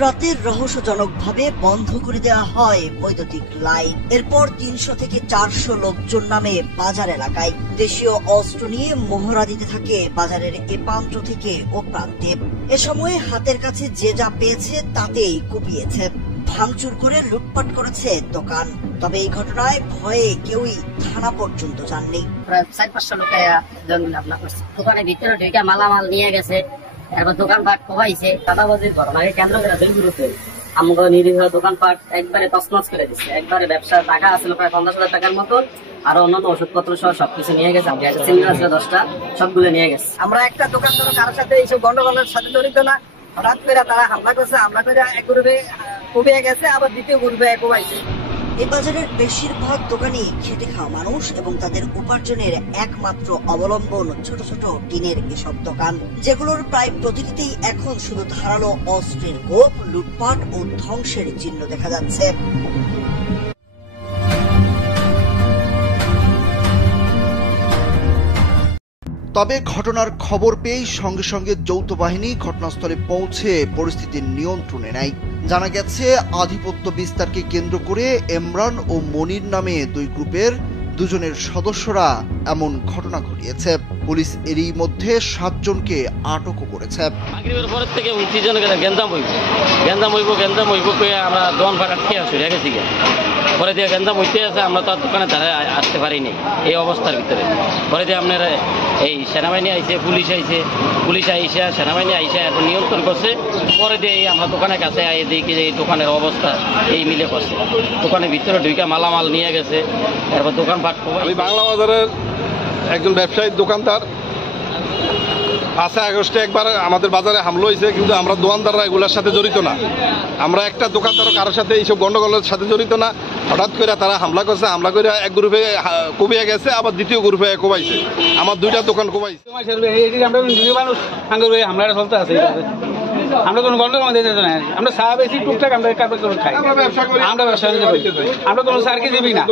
রাতে রহস্যজনকভাবে বন্ধ করে দেওয়া হয় বৈদ্যুতিক লাইন। এরপর 300 থেকে 400 লোকজন নামে বাজার এলাকায় দেশীয় অস্ত্র নিয়ে মহড়া দিতে থাকে বাজারের এ প্রান্ত থেকে ও প্রান্তে। এ সময় হাতের কাছে যে যা পেয়েছে তাতেই কুপিয়েছে, ভাঙচুর করে লুটপাট করেছে দোকান। তবে এই ঘটনায় ভয়ে কেউই থানা পর্যন্ত যাননি। প্রায় 4-500 লোক দোকানের ভিতরে ঢুকে মালামাল নিয়ে গেছে, এরপর দোকানপাট কোবাইছে। চাঁদাবাজির ঘটনাকে কেন্দ্র করে দুই গ্রুপে আমগো নিরীহ দোকানপাট একবারে তছনছ করে দিচ্ছে। একবারে ব্যবসা টাকা আছিল প্রায় 50,000 টাকার মতন, আর অন্যান্য ওষুধপত্র সহ সবকিছু নিয়ে গেছে। 10টা সবগুলো নিয়ে গেছে। আমরা একটা দোকান কারোর সাথে এইসব গন্ডগোলের সাথে জড়িত না। হঠাৎ করে তারা হামলা করছে, হামলা করে এক গ্রুপে কুপিয়ে গেছে, আবার দ্বিতীয় গ্রুপে কোবাইছে। এই বাজারের বেশিরভাগ দোকানই খেটে খাওয়া মানুষ এবং তাদের উপার্জনের একমাত্র অবলম্বন ছোট ছোট টিনের এসব দোকান, যেগুলোর প্রায় প্রতিটিতেই এখন শুধু ধারালো অস্ত্রের গোপ, লুটপাট ও ধ্বংসের চিহ্ন দেখা যাচ্ছে। তবে ঘটনার খবর পেয়েই সঙ্গে সঙ্গে যৌথ বাহিনী ঘটনাস্থলে পৌঁছে পরিস্থিতির নিয়ন্ত্রণে নেয়। জানা গেছে, আধিপত্য বিস্তারকে কেন্দ্র করে ইমরান ও মনির নামে দুই গ্রুপের দুজনের সদস্যরা এমন ঘটনা ঘটিয়েছে। পুলিশ এরই মধ্যে 7 জনকে আটকও করেছে। মাগরিবের পরের থেকে 29 জনের গেন্দাম হইব আমরা দোকান ফাঁকা খেয়ে আসি রেখেছি। পরে দিয়ে গেন্দাম হইতে আছে, আমরা তো দোকানে ধারে আসতে পারিনি এই অবস্থার ভিতরে। পরে দিয়ে আপনার এই সেনাবাহিনী আইসে, পুলিশ আইসা সেনাবাহিনী আইসা এখন নিয়ন্ত্রণ করছে। পরে দিয়ে আমরা দোকানের কাছে আই দেখি যে এই দোকানের অবস্থা এই মিলে করছে। দোকানের ভিতরে ঢুকে মালামাল নিয়ে গেছে, এরপর দোকান পাট। আমি বাংলা বাজারের একজন ব্যবসায়ী দোকানদার। 5 আগস্টে একবার আমাদের বাজারে হামলা হয়েছে, কিন্তু আমরা দোকানদাররা এগুলোর সাথে জড়িত না। আমরা একটা দোকানদারও কারোর সাথে এইসব গন্ডগোলের সাথে জড়িত না। হঠাৎ করে তারা হামলা করছে, হামলা করে এক গ্রুপে কুপিয়ে গেছে, আবার দ্বিতীয় গ্রুপে কোবাইছে। আমার 2টা দোকান কোবাইছে। আমরা কোনো গন্ডগোল দিতে না, আমরা চা বেশি টুকটাক আমরা খাই, আমরা ব্যবসা করি, আমরা কোনো সার্কি দিবি না।